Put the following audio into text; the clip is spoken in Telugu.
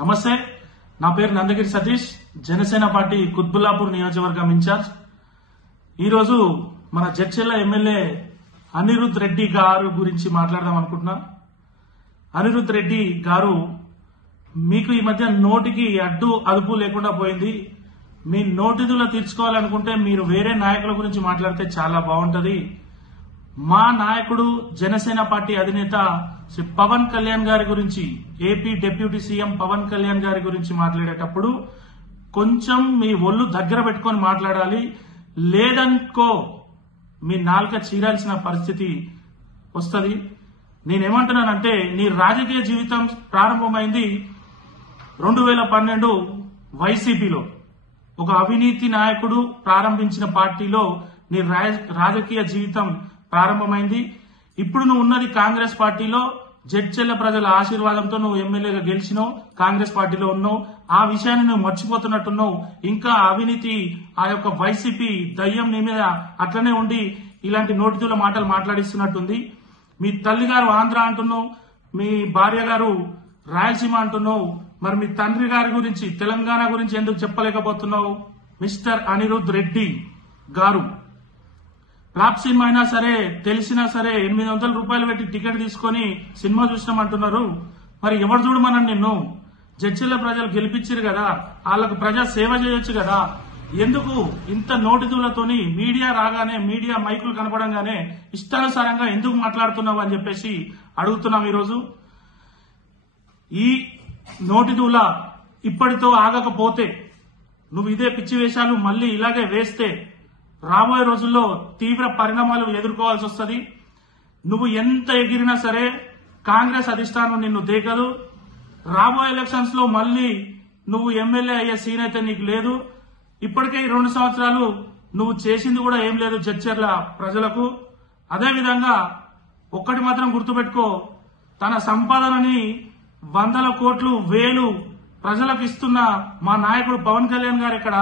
నమస్తే, నా పేరు నందగిరి సతీష్, జనసేన పార్టీ కుత్బుల్లాపూర్ నియోజకవర్గం ఇన్ఛార్జ్. ఈరోజు మన జడ్చెర్ల ఎమ్మెల్యే అనిరుద్ రెడ్డి గారు గురించి మాట్లాడదాం అనుకుంటున్నా. అనిరుద్ రెడ్డి గారు, మీకు ఈ మధ్య నోటికి అడ్డు అదుపు లేకుండా పోయింది. మీ నోటిదులో తీర్చుకోవాలనుకుంటే మీరు వేరే నాయకుల గురించి మాట్లాడితే చాలా బాగుంటది. మా నాయకుడు జనసేన పార్టీ అధినేత శ్రీ పవన్ కళ్యాణ్ గారి గురించి, AP deputy CM Pawan Kalyan గారి గురించి మాట్లాడేటప్పుడు కొంచెం మీ ఒళ్ళు దగ్గర పెట్టుకొని మాట్లాడాలి. లేదనుకో మీ నాలుక చీరాల్సిన పరిస్థితి వస్తుంది. నేనేమంటున్నానంటే, నీ రాజకీయ జీవితం ప్రారంభమైంది 2012 వైసీపీలో. ఒక అవినీతి నాయకుడు ప్రారంభించిన పార్టీలో నీ రాజకీయ జీవితం ప్రారంభమైంది. ఇప్పుడు నువ్వు ఉన్నది కాంగ్రెస్ పార్టీలో. జడ్చెర్ల ప్రజల ఆశీర్వాదంతో నువ్వు ఎమ్మెల్యేగా గెలిచినావు, కాంగ్రెస్ పార్టీలో ఉన్నావు. ఆ విషయాన్ని నువ్వు మర్చిపోతున్నట్టున్నావు. ఇంకా అవినీతి, ఆ యొక్క వైసీపీ దయ్యం నీ మీద అట్లనే ఉండి ఇలాంటి నోటితుల మాటలు మాట్లాడిస్తున్నట్టుంది. మీ తల్లి గారు ఆంధ్ర అంటున్నావు, మీ భార్య గారు రాయలసీమ అంటున్నావు. మరి మీ తండ్రి గారి గురించి, తెలంగాణ గురించి ఎందుకు చెప్పలేకపోతున్నావు? మిస్టర్ అనిరుద్ రెడ్డి గారు, ఫ్లాప్ సినిమా అయినా సరే, తెలిసినా సరే 800 రూపాయలు పెట్టి టికెట్ తీసుకొని సినిమా చూసినామంటున్నారు. మరి ఎవరు చూడమన్నాను నిన్ను? జడ్చెర్ల ప్రజలు గెలిపించారు కదా, వాళ్ళకు ప్రజా సేవ చేయొచ్చు కదా. ఎందుకు ఇంత నోటిదూలతోని మీడియా రాగానే, మీడియా మైకులు కనపడంగానే ఇష్టానుసారంగా ఎందుకు మాట్లాడుతున్నావు అని చెప్పేసి అడుగుతున్నాం. ఈరోజు ఈ నోటిదూల ఇప్పటితో ఆగకపోతే, నువ్వు ఇదే పిచ్చి వేషాలు మళ్ళీ ఇలాగే వేస్తే రాబోయే రోజుల్లో తీవ్ర పరిణామాలు ఎదుర్కోవాల్సి వస్తుంది. నువ్వు ఎంత ఎగిరినా సరే కాంగ్రెస్ అధిష్టానం నిన్ను దేకదు. రాబోయే ఎలక్షన్స్ లో మళ్ళీ నువ్వు ఎమ్మెల్యే అయ్యే సీన్ అయితే నీకు లేదు. ఇప్పటికే 2 సంవత్సరాలు నువ్వు చేసింది కూడా ఏం లేదు జడ్చెర్ల ప్రజలకు. అదేవిధంగా ఒక్కటి మాత్రం గుర్తుపెట్టుకో, తన సంపాదనని 100 కోట్లు 1000 ప్రజలకు ఇస్తున్న మా నాయకుడు పవన్ కళ్యాణ్ గారు ఇక్కడ